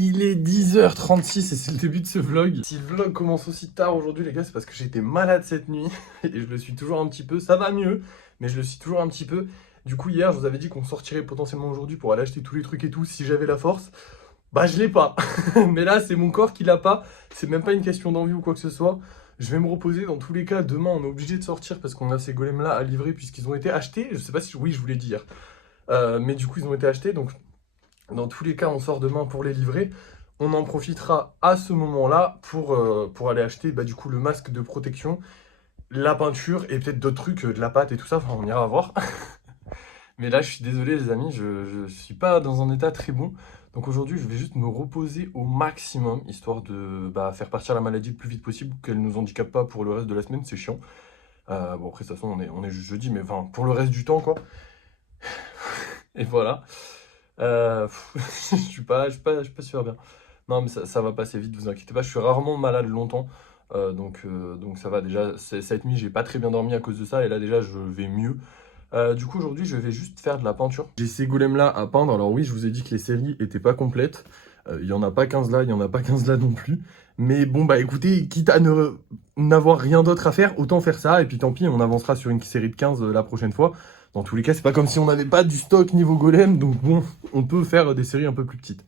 Il est 10h36 et c'est le début de ce vlog. Si le vlog commence aussi tard aujourd'hui les gars, c'est parce que j'ai été malade cette nuit et je le suis toujours un petit peu. Ça va mieux, mais je le suis toujours un petit peu. Du coup hier je vous avais dit qu'on sortirait potentiellement aujourd'hui pour aller acheter tous les trucs et tout si j'avais la force. Bah je l'ai pas. Mais là c'est mon corps qui l'a pas. C'est même pas une question d'envie ou quoi que ce soit. Je vais me reposer dans tous les cas. Demain on est obligé de sortir parce qu'on a ces golems là à livrer puisqu'ils ont été achetés. Je sais pas si... Oui je vous l'ai dit hier. Mais du coup ils ont été achetés donc... Dans tous les cas, on sort demain pour les livrer. On en profitera à ce moment-là pour aller acheter du coup le masque de protection, la peinture et peut-être d'autres trucs, de la pâte et tout ça. Enfin, on ira voir. Mais là, je suis désolé les amis, je suis pas dans un état très bon. Donc aujourd'hui, je vais juste me reposer au maximum, histoire de faire partir la maladie le plus vite possible, qu'elle nous handicape pas pour le reste de la semaine, c'est chiant. Bon après, de toute façon, on est juste jeudi, mais enfin, pour le reste du temps, quoi. Et voilà. Je suis pas super bien. Non, mais ça va passer vite, vous inquiétez pas. Je suis rarement malade longtemps. Donc ça va déjà. Cette nuit, j'ai pas très bien dormi à cause de ça. Et là, déjà, je vais mieux. Du coup, aujourd'hui, je vais juste faire de la peinture. J'ai ces golems-là à peindre. Alors oui, je vous ai dit que les séries étaient pas complètes. Il y en a pas 15 là, il y en a pas 15 là non plus. Mais bon, bah écoutez, quitte à n'avoir rien d'autre à faire, autant faire ça. Et puis tant pis, on avancera sur une série de 15 la prochaine fois. Dans tous les cas, c'est pas comme si on n'avait pas du stock niveau golem. Donc bon, on peut faire des séries un peu plus petites.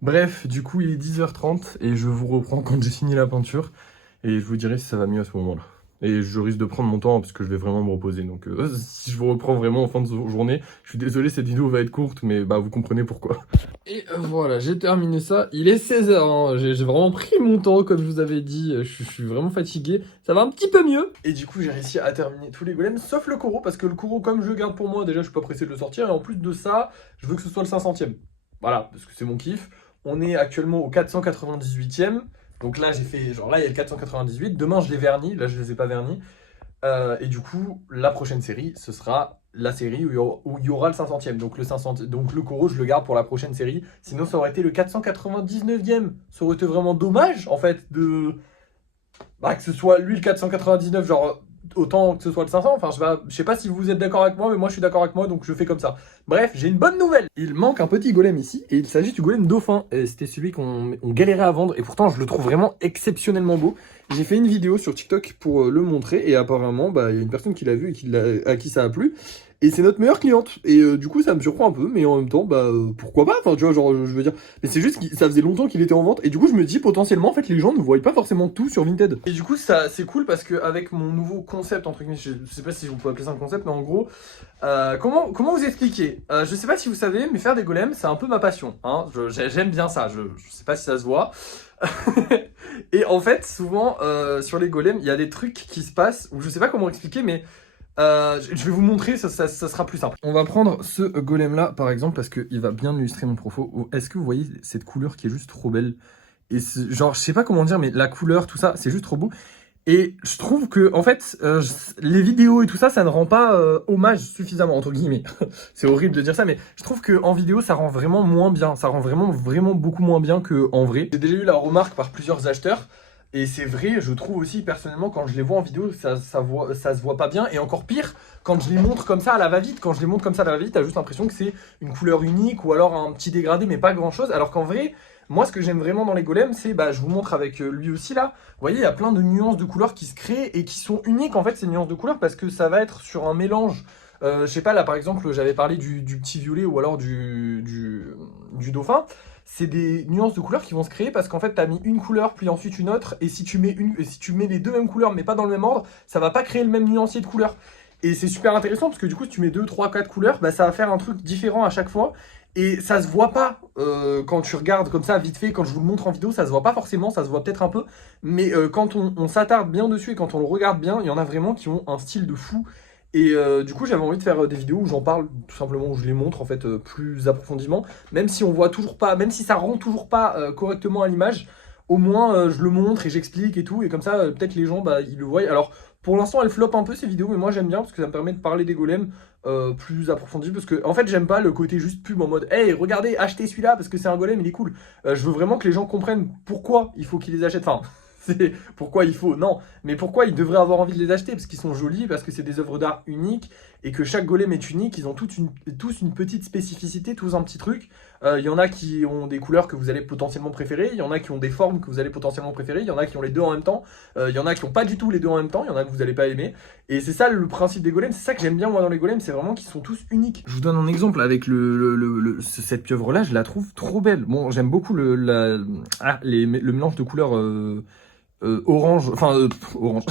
Bref, du coup, il est 10h30 et je vous reprends quand j'ai fini la peinture. Et je vous dirai si ça va mieux à ce moment-là. Et je risque de prendre mon temps parce que je vais vraiment me reposer. Donc si je vous reprends vraiment en fin de journée, je suis désolé, cette vidéo va être courte, mais vous comprenez pourquoi. Et voilà, j'ai terminé ça. Il est 16h, hein. J'ai vraiment pris mon temps, comme je vous avais dit. Je suis vraiment fatigué. Ça va un petit peu mieux. Et du coup, j'ai réussi à terminer tous les golems, sauf le Koro, parce que le Koro, comme je le garde pour moi, déjà, je suis pas pressé de le sortir. Et en plus de ça, je veux que ce soit le 500e. Voilà, parce que c'est mon kiff. On est actuellement au 498e. Donc là, j'ai fait, genre là, il y a le 498. Demain, je les vernis. Là, je les ai pas vernis. Et du coup, la prochaine série, ce sera la série où il y aura le 500e. Donc le Koro, je le garde pour la prochaine série. Sinon, ça aurait été le 499e. Ça aurait été vraiment dommage, en fait, que ce soit lui le 499, genre autant que ce soit le 500. Enfin, je sais pas si vous êtes d'accord avec moi, mais moi, je suis d'accord avec moi, donc je fais comme ça. Bref, j'ai une bonne nouvelle. Il manque un petit golem ici, et il s'agit du golem dauphin. C'était celui qu'on galérait à vendre, et pourtant, je le trouve vraiment exceptionnellement beau. J'ai fait une vidéo sur TikTok pour le montrer, et apparemment, il y a une personne qui l'a vu et à qui ça a plu. Et c'est notre meilleure cliente. Et du coup, ça me surprend un peu, mais en même temps, pourquoi pas? Enfin, tu vois, genre, je veux dire. Mais c'est juste que ça faisait longtemps qu'il était en vente. Et du coup, je me dis, potentiellement, en fait, les gens ne voient pas forcément tout sur Vinted. Et du coup, ça, c'est cool parce qu'avec mon nouveau concept, entre guillemets, je sais pas si on peut appeler ça un concept, mais en gros, comment vous expliquer? Je sais pas si vous savez, mais faire des golems, c'est un peu ma passion. Hein. J'aime bien ça. Je sais pas si ça se voit. Et en fait, souvent, sur les golems, il y a des trucs qui se passent où je sais pas comment expliquer, mais je vais vous montrer, ça sera plus simple. On va prendre ce golem là par exemple parce qu'il va bien illustrer mon propos. Est-ce que vous voyez cette couleur qui est juste trop belle? Et genre, je sais pas comment dire, mais la couleur, tout ça, c'est juste trop beau. Et je trouve que, en fait, les vidéos et tout ça, ça ne rend pas hommage suffisamment, entre guillemets. C'est horrible de dire ça, mais je trouve qu'en vidéo, ça rend vraiment moins bien. Ça rend vraiment beaucoup moins bien qu'en vrai. J'ai déjà eu la remarque par plusieurs acheteurs. Et c'est vrai, je trouve aussi personnellement quand je les vois en vidéo, ça se voit pas bien. Et encore pire, quand je les montre comme ça à la va-vite, t'as juste l'impression que c'est une couleur unique ou alors un petit dégradé, mais pas grand-chose. Alors qu'en vrai, moi ce que j'aime vraiment dans les golems, c'est, je vous montre avec lui aussi là. Vous voyez, il y a plein de nuances de couleurs qui se créent et qui sont uniques en fait, ces nuances de couleurs, parce que ça va être sur un mélange. Je sais pas, là par exemple, j'avais parlé du petit violet ou alors du dauphin. C'est des nuances de couleurs qui vont se créer parce qu'en fait, tu as mis une couleur, puis ensuite une autre, et si tu mets les deux mêmes couleurs, mais pas dans le même ordre, ça va pas créer le même nuancier de couleurs. Et c'est super intéressant parce que du coup, si tu mets 2, 3, 4 couleurs, ça va faire un truc différent à chaque fois. Et ça se voit pas quand tu regardes comme ça vite fait, quand je vous le montre en vidéo, ça se voit pas forcément, ça se voit peut-être un peu. Mais quand on s'attarde bien dessus et quand on le regarde bien, il y en a vraiment qui ont un style de fou. Et du coup, j'avais envie de faire des vidéos où j'en parle, tout simplement, où je les montre en fait plus approfondément. Même si on voit toujours pas, même si ça rend toujours pas correctement à l'image, au moins je le montre et j'explique et tout. Et comme ça, peut-être les gens, ils le voient. Alors, pour l'instant, elles flopent un peu ces vidéos, mais moi j'aime bien parce que ça me permet de parler des golems plus approfondis. Parce que, en fait, j'aime pas le côté juste pub en mode hey, regardez, achetez celui-là parce que c'est un golem, il est cool. Je veux vraiment que les gens comprennent pourquoi il faut qu'ils les achètent. Enfin, c'est pourquoi il faut, non, mais pourquoi ils devraient avoir envie de les acheter, parce qu'ils sont jolis, parce que c'est des œuvres d'art uniques, et que chaque golem est unique, ils ont tous une petite spécificité, tous un petit truc. Il y en a qui ont des couleurs que vous allez potentiellement préférer, il y en a qui ont des formes que vous allez potentiellement préférer, il y en a qui ont les deux en même temps, il y en a qui n'ont pas du tout les deux en même temps, il y en a que vous n'allez pas aimer. Et c'est ça le principe des golems, c'est ça que j'aime bien moi dans les golems, c'est vraiment qu'ils sont tous uniques. Je vous donne un exemple avec cette pieuvre là, je la trouve trop belle. Bon, j'aime beaucoup le mélange de couleurs orange, orange,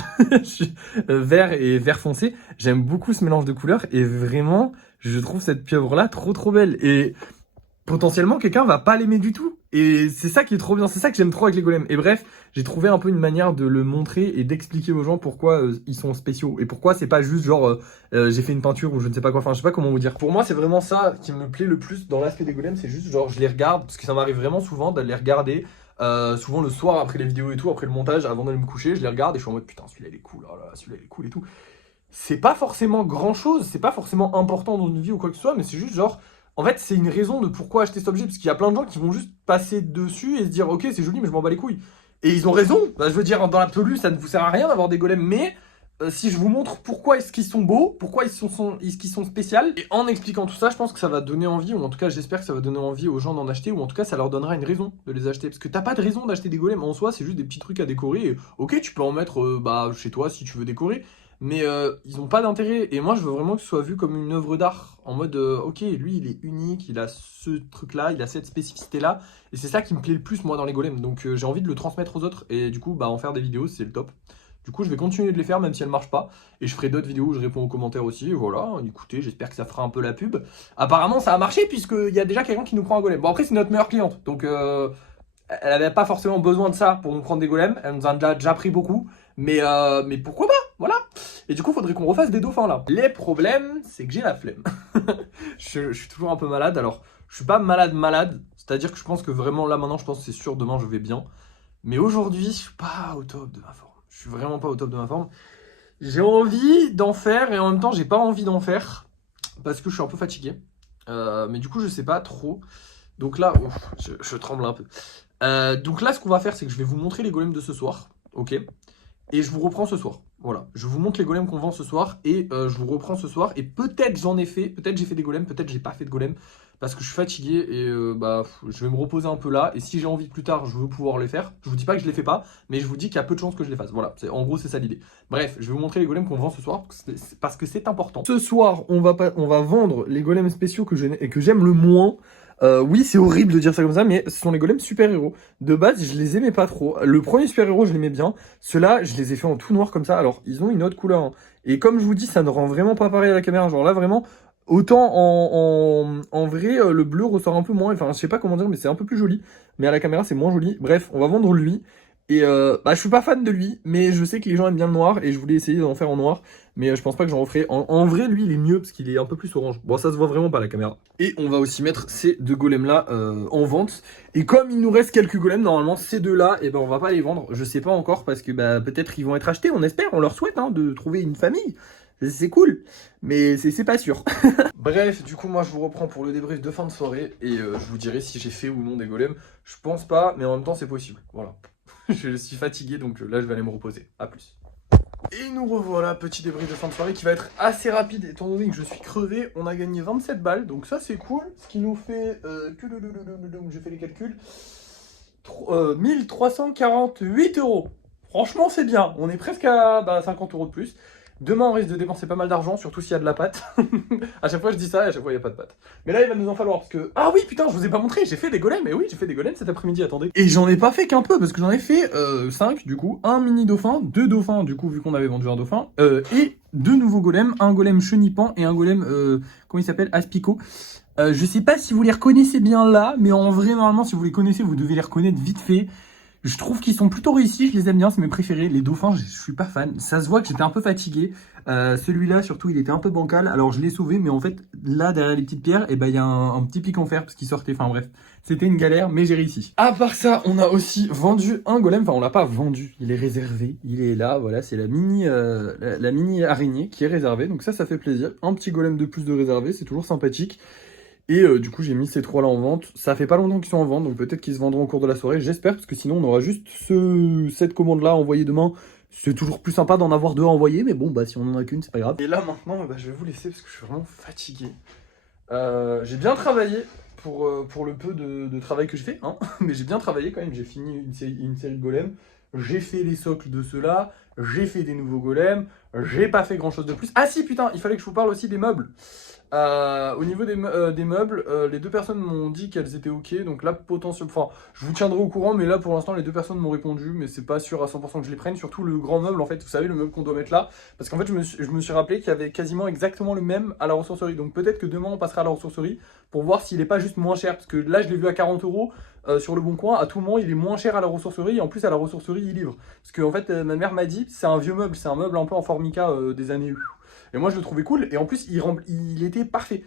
vert et vert foncé. J'aime beaucoup ce mélange de couleurs et vraiment, je trouve cette pieuvre là trop belle. Et potentiellement quelqu'un va pas l'aimer du tout, et c'est ça qui est trop bien, c'est ça que j'aime trop avec les golems. Et bref, j'ai trouvé un peu une manière de le montrer et d'expliquer aux gens pourquoi ils sont spéciaux et pourquoi c'est pas juste genre j'ai fait une peinture ou je ne sais pas quoi, enfin je sais pas comment vous dire. Pour moi c'est vraiment ça qui me plaît le plus dans l'aspect des golems, c'est juste genre je les regarde, parce que ça m'arrive vraiment souvent d'aller les regarder, souvent le soir après les vidéos et tout, après le montage, avant d'aller me coucher, je les regarde et je suis en mode putain celui-là il est cool, oh là là, celui-là il est cool et tout. C'est pas forcément grand chose, c'est pas forcément important dans une vie ou quoi que ce soit, mais c'est juste genre en fait, c'est une raison de pourquoi acheter cet objet, parce qu'il y a plein de gens qui vont juste passer dessus et se dire ok, c'est joli, mais je m'en bats les couilles. Et ils ont raison. Bah, je veux dire, dans l'absolu, ça ne vous sert à rien d'avoir des golems, mais si je vous montre pourquoi est-ce qu'ils sont beaux, pourquoi est-ce qu'ils sont spéciaux, et en expliquant tout ça, je pense que ça va donner envie, ou en tout cas, j'espère que ça va donner envie aux gens d'en acheter, ou en tout cas, ça leur donnera une raison de les acheter. Parce que t'as pas de raison d'acheter des golems en soi, c'est juste des petits trucs à décorer. Et, ok, tu peux en mettre chez toi si tu veux décorer. Mais ils n'ont pas d'intérêt, et moi je veux vraiment que ce soit vu comme une œuvre d'art, en mode ok, lui il est unique, il a ce truc là, il a cette spécificité là, et c'est ça qui me plaît le plus moi dans les golems, donc j'ai envie de le transmettre aux autres, et du coup en faire des vidéos c'est le top. Du coup je vais continuer de les faire même si elles marchent pas, et je ferai d'autres vidéos où je réponds aux commentaires aussi, et voilà, écoutez, j'espère que ça fera un peu la pub. Apparemment ça a marché puisqu'il y a déjà quelqu'un qui nous prend un golem, bon après c'est notre meilleure cliente, donc elle n'avait pas forcément besoin de ça pour nous prendre des golems, elle nous en a déjà pris beaucoup, mais pourquoi pas, voilà. Et du coup, il faudrait qu'on refasse des dauphins là. Les problèmes, c'est que j'ai la flemme. je suis toujours un peu malade, alors je suis pas malade, c'est-à-dire que je pense que vraiment là maintenant, je pense que c'est sûr, demain je vais bien. Mais aujourd'hui, je suis pas au top de ma forme. Je suis vraiment pas au top de ma forme. J'ai envie d'en faire et en même temps, j'ai pas envie d'en faire parce que je suis un peu fatigué. Mais du coup, je sais pas trop. Donc là, ouf, je tremble un peu. Donc là, ce qu'on va faire, c'est que je vais vous montrer les golems de ce soir, ok? Et je vous reprends ce soir. Voilà, je vous montre les golems qu'on vend ce soir et je vous reprends ce soir. Et peut-être j'en ai fait, peut-être j'ai fait des golems, peut-être j'ai pas fait de golems parce que je suis fatigué et je vais me reposer un peu là. Et si j'ai envie plus tard, je veux pouvoir les faire. Je vous dis pas que je les fais pas, mais je vous dis qu'il y a peu de chances que je les fasse. Voilà, en gros c'est ça l'idée. Bref, je vais vous montrer les golems qu'on vend ce soir parce que c'est important. Ce soir, on va vendre les golems spéciaux que j'aime le moins. Oui, c'est horrible de dire ça comme ça, mais ce sont les golems super-héros. De base, je les aimais pas trop. Le premier super-héros, je l'aimais bien. Ceux-là, je les ai fait en tout noir comme ça. Alors, ils ont une autre couleur, hein. Et comme je vous dis, ça ne rend vraiment pas pareil à la caméra. Genre là, vraiment, autant en vrai, le bleu ressort un peu moins. Enfin, je sais pas comment dire, mais c'est un peu plus joli. Mais à la caméra, c'est moins joli. Bref, on va vendre lui. Et je suis pas fan de lui, mais je sais que les gens aiment bien le noir. Et je voulais essayer d'en faire en noir. Mais je pense pas que j'en referai. En vrai, lui, il est mieux parce qu'il est un peu plus orange. Bon, ça se voit vraiment pas à la caméra. Et on va aussi mettre ces deux golems là en vente. Et comme il nous reste quelques golems, normalement, ces deux-là, et ben on va pas les vendre. Je sais pas encore parce que peut-être ils vont être achetés, on espère, on leur souhaite hein, de trouver une famille. C'est cool, mais c'est pas sûr. Bref, du coup, moi je vous reprends pour le débrief de fin de soirée et je vous dirai si j'ai fait ou non des golems. Je pense pas, mais en même temps, c'est possible. Voilà. Je suis fatigué donc là, je vais aller me reposer. A plus. Et nous revoilà, petit débrief de fin de soirée qui va être assez rapide étant donné que je suis crevé. On a gagné 27 balles, donc ça c'est cool. Ce qui nous fait, j'ai fait les calculs, 1348 euros. Franchement c'est bien, on est presque à 50 euros de plus. Demain, on risque de dépenser pas mal d'argent, surtout s'il y a de la pâte. À chaque fois, je dis ça et à chaque fois, il n'y a pas de pâte. Mais là, il va nous en falloir parce que... Ah oui, putain, je vous ai pas montré, j'ai fait des golems. Mais oui, j'ai fait des golems cet après-midi, attendez. Et j'en ai pas fait qu'un peu parce que j'en ai fait 5, du coup. Un mini dauphin, 2 dauphins, du coup, vu qu'on avait vendu un dauphin. Et 2 nouveaux golems, un golem chenipan et un golem, comment il s'appelle, Aspico. Je sais pas si vous les reconnaissez bien là, mais en vrai, normalement, si vous les connaissez, vous devez les reconnaître vite fait. Je trouve qu'ils sont plutôt réussis, je les aime bien, c'est mes préférés. Les dauphins, je suis pas fan. Ça se voit que j'étais un peu fatigué. Celui-là, surtout, il était un peu bancal. Alors, je l'ai sauvé, mais en fait, là, derrière les petites pierres, il y a un petit pic en fer parce qu'il sortait. Enfin, bref, c'était une galère, mais j'ai réussi. À part ça, on a aussi vendu un golem. Enfin, on l'a pas vendu, il est réservé. Il est là, voilà, c'est la mini araignée qui est réservée. Donc ça fait plaisir. Un petit golem de plus de réservé, c'est toujours sympathique. Et du coup, j'ai mis ces 3 là en vente. Ça fait pas longtemps qu'ils sont en vente, donc peut-être qu'ils se vendront au cours de la soirée. J'espère, parce que sinon, on aura juste cette commande-là envoyée demain. C'est toujours plus sympa d'en avoir deux à envoyer, mais bon, bah si on en a qu'une, c'est pas grave. Et là maintenant, bah, je vais vous laisser parce que je suis vraiment fatigué. J'ai bien travaillé pour le peu de travail que je fais, hein. Mais j'ai bien travaillé quand même, j'ai fini une série de golems, j'ai fait les socles de ceux-là, j'ai fait des nouveaux golems, j'ai pas fait grand chose de plus. Ah si putain, il fallait que je vous parle aussi des meubles. Au niveau des meubles, les deux personnes m'ont dit qu'elles étaient ok, donc là potentiellement, enfin je vous tiendrai au courant, mais là pour l'instant les deux personnes m'ont répondu, mais c'est pas sûr à 100% que je les prenne, surtout le grand meuble en fait, vous savez le meuble qu'on doit mettre là, parce qu'en fait je me suis rappelé qu'il y avait quasiment exactement le même à la ressourcerie, donc peut-être que demain on passera à la ressourcerie pour voir s'il est pas juste moins cher, parce que là je l'ai vu à 40 € sur le bon coin, à tout moment il est moins cher à la ressourcerie, et en plus à la ressourcerie il livre, parce que en fait ma mère m'a dit c'est un vieux meuble, c'est un meuble un peu en formica des années. Et moi je le trouvais cool, et en plus il était parfait.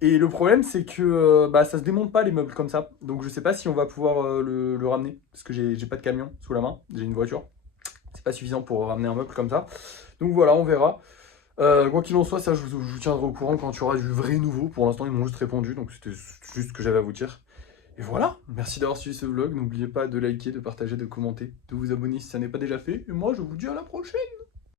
Et le problème, c'est que bah, ça se démonte pas les meubles comme ça. Donc je sais pas si on va pouvoir le ramener. Parce que j'ai pas de camion sous la main, j'ai une voiture. C'est pas suffisant pour ramener un meuble comme ça. Donc voilà, on verra. Quoi qu'il en soit, ça je vous tiendrai au courant quand il y aura du vrai nouveau. Pour l'instant, ils m'ont juste répondu, donc c'était juste ce que j'avais à vous dire. Et voilà, merci d'avoir suivi ce vlog. N'oubliez pas de liker, de partager, de commenter, de vous abonner si ça n'est pas déjà fait. Et moi, je vous dis à la prochaine.